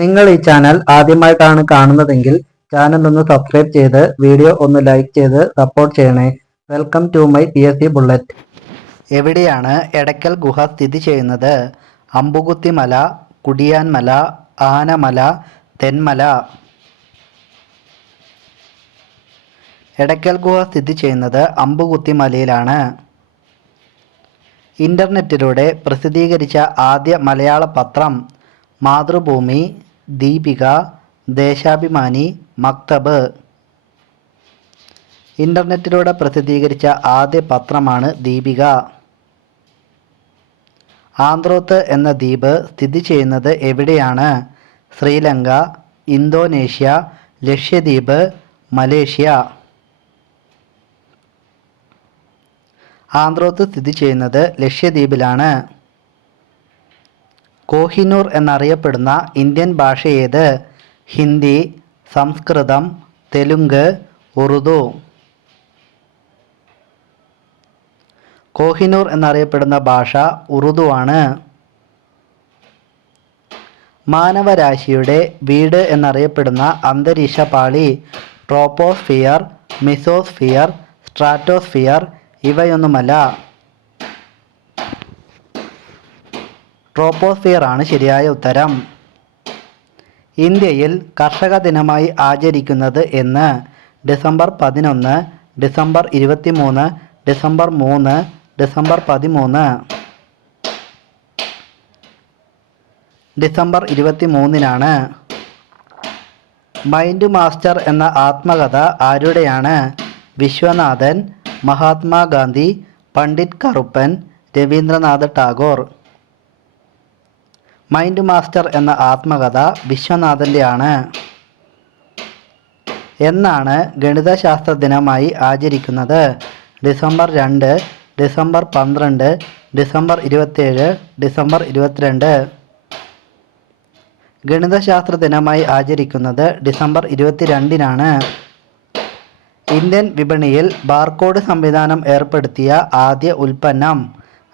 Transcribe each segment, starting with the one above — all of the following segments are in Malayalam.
നിങ്ങൾ ഈ ചാനൽ ആദ്യമായിട്ടാണ് കാണുന്നതെങ്കിൽ ചാനൽ ഒന്ന് സബ്സ്ക്രൈബ് ചെയ്ത് വീഡിയോ ഒന്ന് ലൈക്ക് ചെയ്ത് സപ്പോർട്ട് ചെയ്യണേ. Welcome to my PSC bullet. എവിടെയാണ് എടക്കൽ ഗുഹ സ്ഥിതി ചെയ്യുന്നത്? അമ്പുകുത്തിമല, കുടിയാൻമല, ആനമല, തെന്മല. എടക്കൽ ഗുഹ സ്ഥിതി ചെയ്യുന്നത് അമ്പുകുത്തിമലയിലാണ്. ഇന്റർനെറ്റിലൂടെ പ്രസിദ്ധീകരിച്ച ആദ്യ മലയാള പത്രം മാതൃഭൂമി, ദീപിക, ദേശാഭിമാനി, മക്തബ്. ഇന്റർനെറ്റിലൂടെ പ്രസിദ്ധീകരിച്ച ആദ്യ പത്രമാണ് ദീപിക. ആന്ത്രോത്ത് എന്ന ദ്വീപ് സ്ഥിതി ചെയ്യുന്നത് എവിടെയാണ്? Sri Lanka, Indonesia, Lakshadweep, Malaysia. ആന്ത്രോത്ത് സ്ഥിതി ചെയ്യുന്നത് ലക്ഷദ്വീപിലാണ്. കോഹിനൂർ എന്നറിയപ്പെടുന്ന ഇന്ത്യൻ ഭാഷ ഏത്? ഹിന്ദി, സംസ്കൃതം, തെലുങ്ക്, ഉറുദു. കോഹിനൂർ എന്നറിയപ്പെടുന്ന ഭാഷ ഉറുദു ആണ്. മാനവരാശിയുടെ വീട് എന്നറിയപ്പെടുന്ന അന്തരീക്ഷ പാളി ട്രോപ്പോസ്ഫിയർ, മെസോസ്ഫിയർ, സ്ട്രാറ്റോസ്ഫിയർ. ഇവയൊന്നുമല്ല. ട്രോപ്പോസ്ഫിയർ ആണ് ശരിയായ ഉത്തരം. ഇന്ത്യയിൽ കർഷക ദിനമായി ആചരിക്കുന്നത് എന്ന്? December 11, December 23, December 3, December 13. December 23-നാണ്. മൈൻഡ് മാസ്റ്റർ എന്ന ആത്മകഥ ആരുടെയാണ്? വിശ്വനാഥൻ, മഹാത്മാഗാന്ധി, പണ്ഡിറ്റ് കറുപ്പൻ, രവീന്ദ്രനാഥ ടാഗോർ. മൈൻഡ് മാസ്റ്റർ എന്ന ആത്മകഥ വിശ്വനാഥൻ്റെ ആണ്. എന്നാണ് ഗണിതശാസ്ത്ര ദിനമായി ആചരിക്കുന്നത്? December 2, December 12, December 27, December 22. ഗണിതശാസ്ത്ര ദിനമായി ആചരിക്കുന്നത് ഡിസംബർ 22-നാണ്. ഇന്ത്യൻ വിപണിയിൽ ബാർകോഡ് സംവിധാനം ഏർപ്പെടുത്തിയ ആദ്യ ഉൽപ്പന്നം?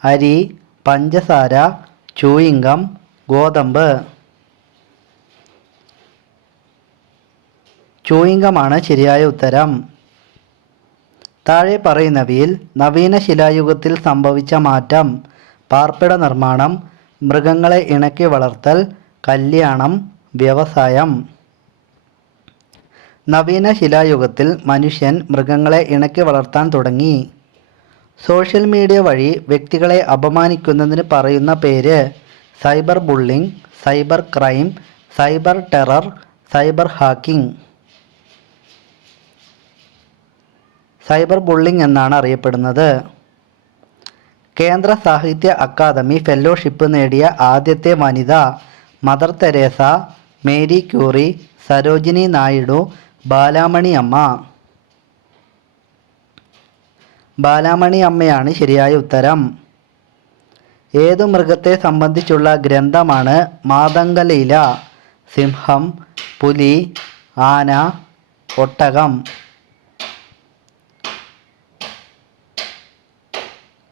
അരി, പഞ്ചസാര, ചൂയിംഗം, ഗോതമ്പ്. ചൂയിംഗമാണ് ശരിയായ ഉത്തരം. താഴെ പറയുന്നവയിൽ നവീന ശിലായുഗത്തിൽ സംഭവിച്ച മാറ്റം? പാർപ്പിട നിർമ്മാണം, മൃഗങ്ങളെ ഇണക്കി വളർത്തൽ, കല്യാണം, വ്യവസായം. നവീന ശിലായുഗത്തിൽ മനുഷ്യൻ മൃഗങ്ങളെ ഇണക്കി വളർത്താൻ തുടങ്ങി. സോഷ്യൽ മീഡിയ വഴി വ്യക്തികളെ അപമാനിക്കുന്നതിന് പറയുന്ന പേര്? Cyber bullying, cyber crime, cyber terror, cyber hacking. Cyber bullying എന്നാണ് അറിയപ്പെടുന്നത്. കേന്ദ്ര സാഹിത്യ അക്കാദമി ഫെലോഷിപ്പ് നേടിയ ആദ്യത്തെ വനിത? Mother Teresa, Marie Curie, Sarojini Naidu, Balamani Amma. Balamani അമ്മയാണ് ശരിയായ ഉത്തരം. ഏതു മൃഗത്തെ സംബന്ധിച്ചുള്ള ഗ്രന്ഥമാണ് മാതംഗലീല? സിംഹം, പുലി, ആന, ഒട്ടകം.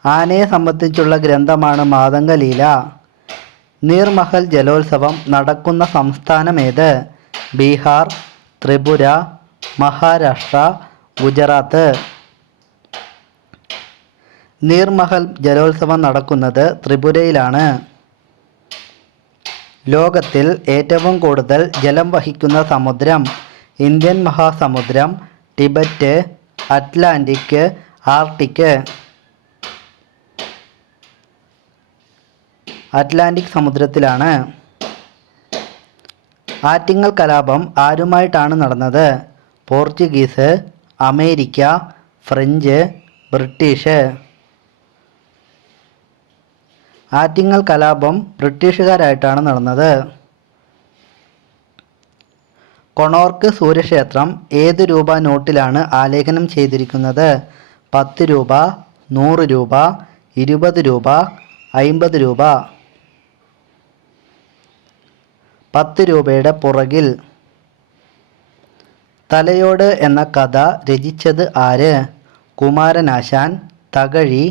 ആനയെ സംബന്ധിച്ചുള്ള ഗ്രന്ഥമാണ് മാതംഗലീല. നീർമഹൽ ജലോത്സവം നടക്കുന്ന സംസ്ഥാനമേത്? ബീഹാർ, ത്രിപുര, മഹാരാഷ്ട്ര, ഗുജറാത്ത്. നീർമഹൽ ജലോത്സവം നടക്കുന്നത് ത്രിപുരയിലാണ്. ലോകത്തിൽ ഏറ്റവും കൂടുതൽ ജലം വഹിക്കുന്ന സമുദ്രം? ഇന്ത്യൻ മഹാസമുദ്രം, ടിബറ്റ്, അറ്റ്ലാന്റിക്, ആർട്ടിക്. അറ്റ്ലാന്റിക് സമുദ്രത്തിലാണ്. ആറ്റിങ്ങൽ കലാപം ആരുമായിട്ടാണ് നടന്നത്? Portuguese, America, French, British. Attingal കലാപം ബ്രിട്ടീഷുകാരായിട്ടാണ് നടന്നത്. കൊണോർക്ക് സൂര്യക്ഷേത്രം ഏത് രൂപ നോട്ടിലാണ് ആലേഖനം ചെയ്തിരിക്കുന്നത്? 10 രൂപ, 100 രൂപ, 20 രൂപ, 50 രൂപ. 10 രൂപയുടെ പുറകിൽ. തലയോട് എന്ന കഥ രചിച്ചത് ആര്? കുമാരനാശാൻ, തകഴി,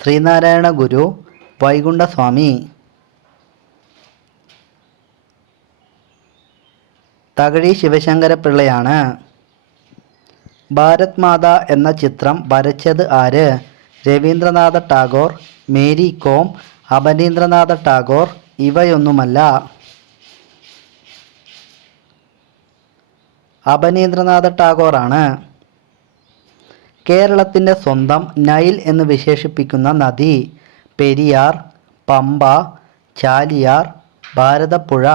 ശ്രീനാരായണ ഗുരു, വൈകുണ്ഠസ്വാമി. തകഴി ശിവശങ്കരപിള്ളയാണ്. ഭാരത് മാത എന്ന ചിത്രം വരച്ചത് ആര്? രവീന്ദ്രനാഥ ടാഗോർ, മേരി കോം, അവനീന്ദ്രനാഥ ടാഗോർ. ഇവയൊന്നുമല്ല. അവനീന്ദ്രനാഥ ടാഗോറാണ്. കേരളത്തിൻ്റെ സ്വന്തം നൈൽ എന്ന് വിശേഷിപ്പിക്കുന്ന നദി? പെരിയാർ, പമ്പ, ചാലിയാർ, ഭാരതപ്പുഴ.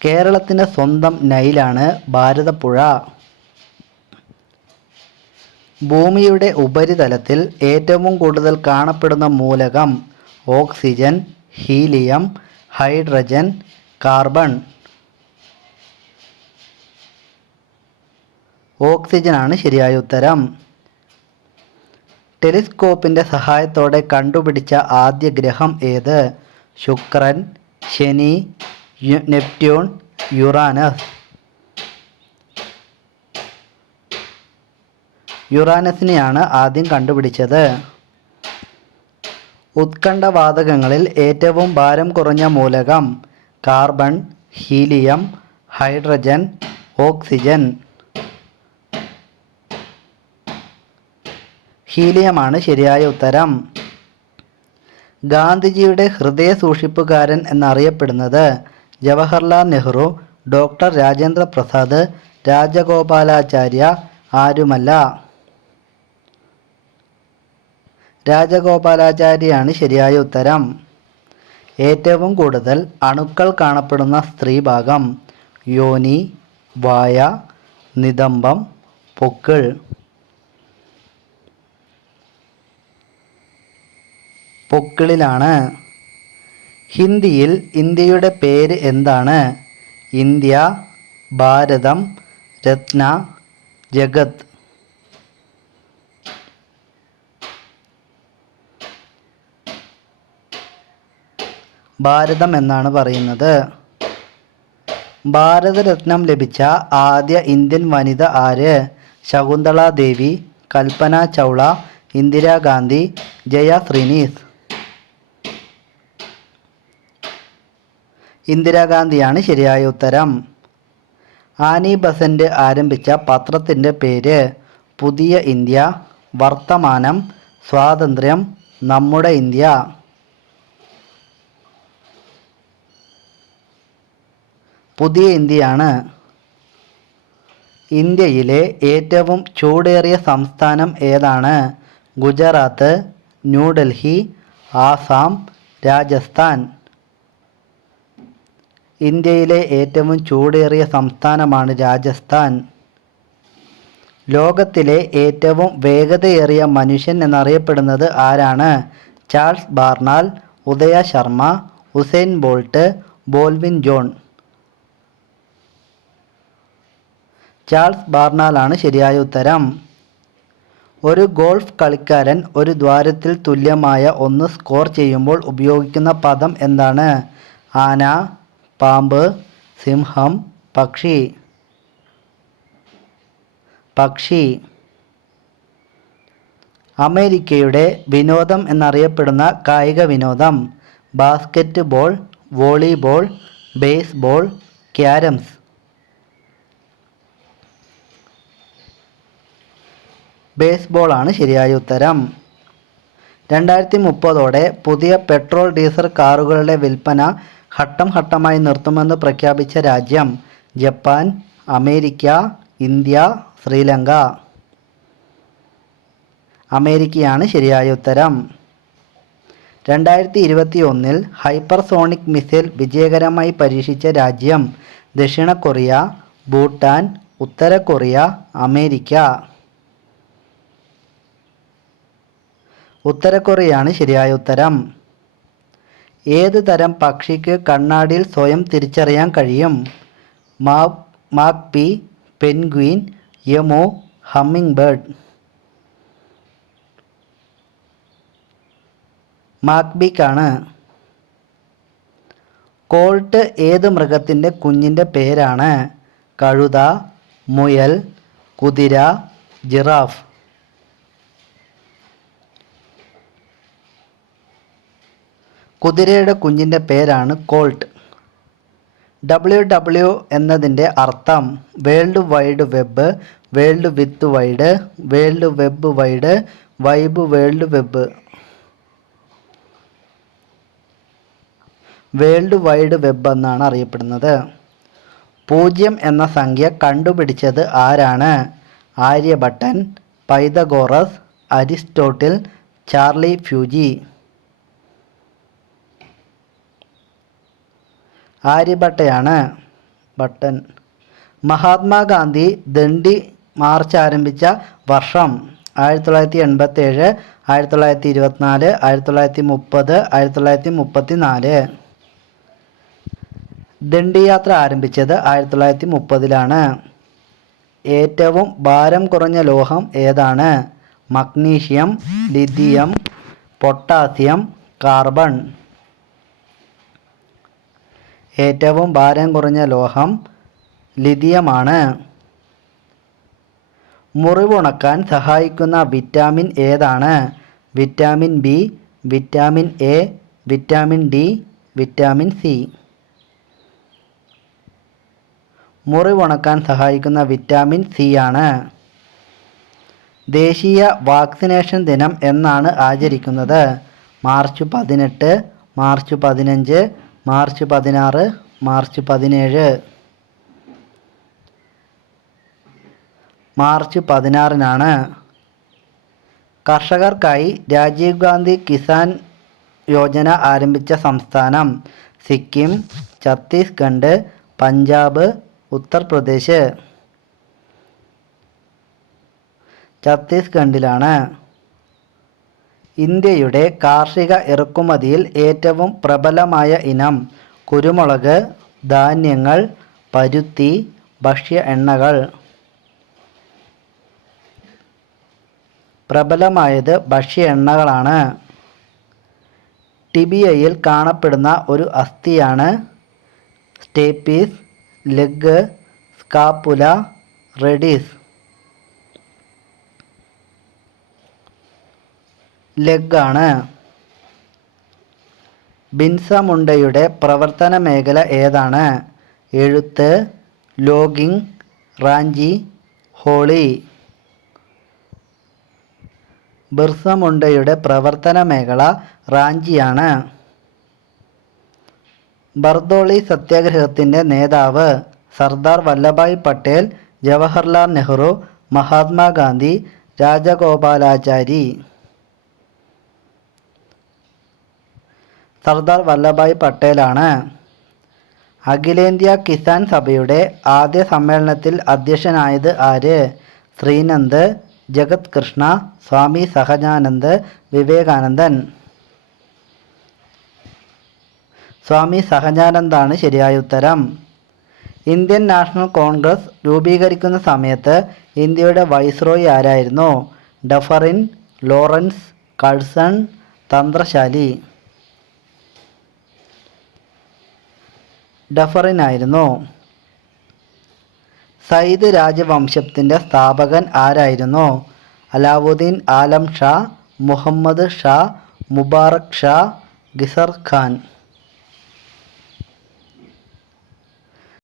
കേരളത്തിൻ്റെ സ്വന്തം നൈലാണ് ഭാരതപ്പുഴ. ഭൂമിയുടെ ഉപരിതലത്തിൽ ഏറ്റവും കൂടുതൽ കാണപ്പെടുന്ന മൂലകം? Oxygen, helium, hydrogen, carbon. ഓക്സിജനാണ് ശരിയായ ഉത്തരം. ടെലിസ്കോപ്പിൻ്റെ സഹായത്തോടെ കണ്ടുപിടിച്ച ആദ്യ ഗ്രഹം ഏത്? ശുക്രൻ, ശനി, നെപ്റ്റ്യൂൺ, യുറാനസ്. യുറാനസിനെയാണ് ആദ്യം കണ്ടുപിടിച്ചത്. ഉത്കണ്ഠവാതകങ്ങളിൽ ഏറ്റവും ഭാരം കുറഞ്ഞ മൂലകം? Carbon, helium, hydrogen, oxygen. ഹീലിയമാണ് ശരിയായ ഉത്തരം. ഗാന്ധിജിയുടെ ഹൃദയ സൂക്ഷിപ്പുകാരൻ എന്നറിയപ്പെടുന്നത്? ജവഹർലാൽ നെഹ്റു, ഡോക്ടർ രാജേന്ദ്ര പ്രസാദ്, രാജഗോപാലാചാര്യ. ആരുമല്ല. രാജഗോപാലാചാര്യയാണ് ശരിയായ ഉത്തരം. ഏറ്റവും കൂടുതൽ അണുക്കൾ കാണപ്പെടുന്ന സ്ത്രീഭാഗം? യോനി, വായ, നിതംബം, പൊക്കിൾ. പൊക്കിളിലാണ്. ഹിന്ദിയിൽ ഇന്ത്യയുടെ പേര് എന്താണ്? ഇന്ത്യ, ഭാരതം, രത്ന, ജഗത്. ഭാരതം എന്നാണ് പറയുന്നത്. ഭാരതരത്നം ലഭിച്ച ആദ്യ ഇന്ത്യൻ വനിത ആര്? ശകുന്തള ദേവി, കൽപ്പന ചൗള, ഇന്ദിരാഗാന്ധി, ജയ ശ്രീനിസ്. ഇന്ദിരാഗാന്ധിയാണ് ശരിയായ ഉത്തരം. ആനി ബസന്റ് ആരംഭിച്ച പത്രത്തിൻ്റെ പേര്? പുതിയ ഇന്ത്യ, വർത്തമാനം, സ്വാതന്ത്ര്യം, നമ്മുടെ ഇന്ത്യ. പുതിയ ഇന്ത്യയാണ്. ഇന്ത്യയിലെ ഏറ്റവും ചൂടേറിയ സംസ്ഥാനം ഏതാണ്? ഗുജറാത്ത്, ന്യൂഡൽഹി, ആസാം, രാജസ്ഥാൻ. ഇന്ത്യയിലെ ഏറ്റവും ചൂടേറിയ സംസ്ഥാനമാണ് രാജസ്ഥാൻ. ലോകത്തിലെ ഏറ്റവും വേഗതയേറിയ മനുഷ്യൻ എന്നറിയപ്പെടുന്നത് ആരാണ്? Charles Barnal, Udaya Sharma, Usain Bolt, Bolwin John. Charles ബാർണാലാണ് ശരിയായ ഉത്തരം. ഒരു ഗോൾഫ് കളിക്കാരൻ ഒരു ദ്വാരത്തിൽ തുല്യമായ ഒന്ന് സ്കോർ ചെയ്യുമ്പോൾ ഉപയോഗിക്കുന്ന പദം എന്താണ്? ആന, പാമ്പ്, സിംഹം, പക്ഷി. പക്ഷി. അമേരിക്കയുടെ വിനോദം എന്നറിയപ്പെടുന്ന കായിക വിനോദം? Basketball, volleyball, baseball, carroms. ബേസ്ബോളാണ് ശരിയായ ഉത്തരം. 2030 പുതിയ പെട്രോൾ ഡീസൽ കാറുകളുടെ വിൽപ്പന ഘട്ടം ഘട്ടമായി നിർത്തുമെന്ന് പ്രഖ്യാപിച്ച രാജ്യം? Japan, America, India, Sri Lanka. അമേരിക്കയാണ് ശരിയായ ഉത്തരം. 2021 ഹൈപ്പർസോണിക് മിസൈൽ വിജയകരമായി പരീക്ഷിച്ച രാജ്യം? ദക്ഷിണ കൊറിയ, ഭൂട്ടാൻ, ഉത്തര കൊറിയ, അമേരിക്ക. ഉത്തര കൊറിയയാണ് ശരിയായ ഉത്തരം. ഏത് തരം പക്ഷിക്ക് കണ്ണാടിയിൽ സ്വയം തിരിച്ചറിയാൻ കഴിയും? മാക്പി, പെൻഗ്വിൻ, യമു, ഹമ്മിങ് ബേർഡ്. മാക്ബിക്കാണ്. കോൾട്ട് ഏത് മൃഗത്തിൻ്റെ കുഞ്ഞിൻ്റെ പേരാണ്? കഴുത, മുയൽ, കുതിര, ജിറാഫ്. കുതിരയുടെ കുഞ്ഞിൻ്റെ പേരാണ് കോൾട്ട്. WW എന്നതിൻ്റെ അർത്ഥം world wide web, world with wide, world web wide, vibe world web. World wide web എന്നാണ് അറിയപ്പെടുന്നത്. 0 എന്ന സംഖ്യ കണ്ടുപിടിച്ചത് ആരാണ്? Aryabhattan, Pythagoras, Aristotle, Charlie Fuji. Bhattan. Mahatma Gandhi Dandi march ആരംഭിച്ച വർഷം 1987, 1924, 1930, 1934. ദണ്ഡി യാത്ര ആരംഭിച്ചത് 1930-ലാണ്. ഏറ്റവും ഭാരം കുറഞ്ഞ ലോഹം ഏതാണ്? Magnesium, lithium, potassium, carbon. ഏറ്റവും ഭാരം കുറഞ്ഞ ലോഹം ലിഥിയമാണ്. മുറിവുണക്കാൻ സഹായിക്കുന്ന വിറ്റാമിൻ ഏതാണ്? Vitamin B, vitamin A, vitamin D, vitamin C. മുറിവുണക്കാൻ സഹായിക്കുന്ന വിറ്റാമിൻ സി ആണ്. ദേശീയ വാക്സിനേഷൻ ദിനം എന്നാണ് ആചരിക്കുന്നത്? March 18, March 15, March 16, March 17. March 16-നാണ്. കർഷകർക്കായി രാജീവ് ഗാന്ധി കിസാൻ യോജന ആരംഭിച്ച സംസ്ഥാനം? സിക്കിം, ഛത്തീസ്ഗഡ്, പഞ്ചാബ്, ഉത്തർപ്രദേശ്. ഛത്തീസ്ഗഡിലാണ്. ഇന്ത്യയുടെ കാർഷിക ഇറക്കുമതിയിൽ ഏറ്റവും പ്രബലമായ ഇനം? കുരുമുളക്, ധാന്യങ്ങൾ, പരുത്തി, ഭക്ഷ്യ എണ്ണകൾ. പ്രബലമായത് ഭക്ഷ്യ എണ്ണകളാണ്. ടിബിയയിൽ കാണപ്പെടുന്ന ഒരു അസ്ഥിയാണ് സ്റ്റേപ്പീസ്, ലെഗ്, സ്കാപ്പുല, റെഡിസ്. ലെഗാണ്. ബിൻസ മുണ്ടയുടെ പ്രവർത്തന മേഖല ഏതാണ്? എഴുത്ത്, ലോഗിംഗ്, റാഞ്ചി, ഹോളി. ബിർസ മുണ്ടയുടെ പ്രവർത്തന മേഖല റാഞ്ചിയാണ്. ബർദോളി സത്യാഗ്രഹത്തിൻ്റെ നേതാവ്? സർദാർ വല്ലഭായ് പട്ടേൽ, ജവഹർലാൽ നെഹ്റു, മഹാത്മാഗാന്ധി, രാജഗോപാലാചാരി. സർദാർ വല്ലഭായ് പട്ടേലാണ്. അഖിലേന്ത്യാ കിസാൻ സഭയുടെ ആദ്യ സമ്മേളനത്തിൽ അധ്യക്ഷനായത് ആര്? ശ്രീനന്ദ്, ജഗത് കൃഷ്ണ, സ്വാമി സഹജാനന്ദ്, വിവേകാനന്ദൻ. സ്വാമി സഹജാനന്ദാണ് ശരിയായ ഉത്തരം. ഇന്ത്യൻ നാഷണൽ കോൺഗ്രസ് രൂപീകരിക്കുന്ന സമയത്ത് ഇന്ത്യയുടെ വൈസ്രോയി ആരായിരുന്നു? ഡഫറിൻ, ലോറൻസ്, കഴ്സൺ, തന്ത്രശാലി. ഡഫറിൻ ആയിരുന്നു. സയ്യിദ് രാജവംശത്തിൻ്റെ സ്ഥാപകൻ ആരായിരുന്നു? അലാവുദ്ദീൻ ആലം ഷാ, മുഹമ്മദ് ഷാ, മുബാറക് ഷാ, ഖിസർ ഖാൻ.